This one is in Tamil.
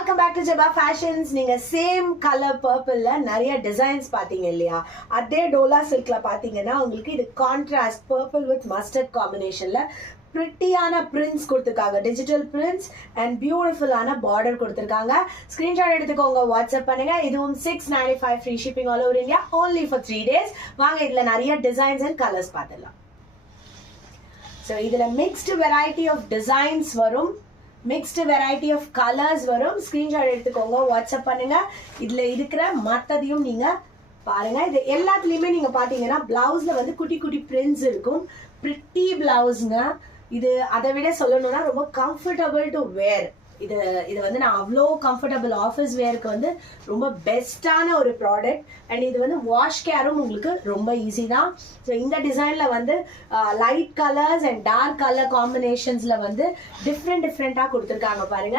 Welcome back to Jeba fashions. நீங்க சேம் கலர் பர்பிள்ல நிறைய டிசைன்ஸ் பாத்தீங்க இல்லையா? அதே டோலா சில்க்ல பாத்தீங்கன்னா உங்களுக்கு இது கான்ட்ராஸ்ட் பர்பிள் வித் மஸ்டர்ட் காம்பினேஷன்ல பிரிட்டியான பிரிண்ட்ஸ் கொடுத்துருக்காங்க, டிஜிட்டல் பிரிண்ட்ஸ் அண்ட் பியூட்டிஃபுல்லான பார்டர் கொடுத்துருக்காங்க. ஸ்கிரீன்ஷாட் எடுத்துக்கோங்க, வாட்ஸ்அப் பண்ணுங்க. இதுவும் 695 free shipping all over India, only for 3 days. வாங்க இதுல நிறைய டிசைன்ஸ் அண்ட் கலர்ஸ் பார்த்துடலாம். ஸோ இதுல மிக்ஸ்டு வெரைட்டி ஆஃப் டிசைன்ஸ் வரும், மிக்ஸ்டு வெரைட்டி ஆஃப் கலர்ஸ் வரும். ஸ்கிரீன்ஷாட் எடுத்துக்கோங்க, வாட்ஸ்அப் பண்ணுங்க. இதுல இருக்கிற மற்றதையும் நீங்க பாருங்க. இது எல்லாத்துலயுமே நீங்க பாத்தீங்கன்னா பிளவுஸ்ல வந்து குட்டி குட்டி பிரிண்ட்ஸ் இருக்கும். பிரிட்டி பிளவுஸ்ங்க இது. அதை விட சொல்லணும்னா ரொம்ப கம்ஃபர்டபுள் டு வேர். இது வந்து நான் அவ்வளோ கம்ஃபர்டபுள் ஆஃபீஸ் வேருக்கு வந்து ரொம்ப பெஸ்ட்டான ஒரு ப்ராடக்ட். அண்ட் இது வந்து வாஷ் கேரும் உங்களுக்கு ரொம்ப ஈஸி தான். ஸோ இந்த டிசைனில் வந்து light colours and dark colour காம்பினேஷன்ஸில் வந்து டிஃப்ரெண்ட்டாக கொடுத்துருக்காங்க பாருங்க.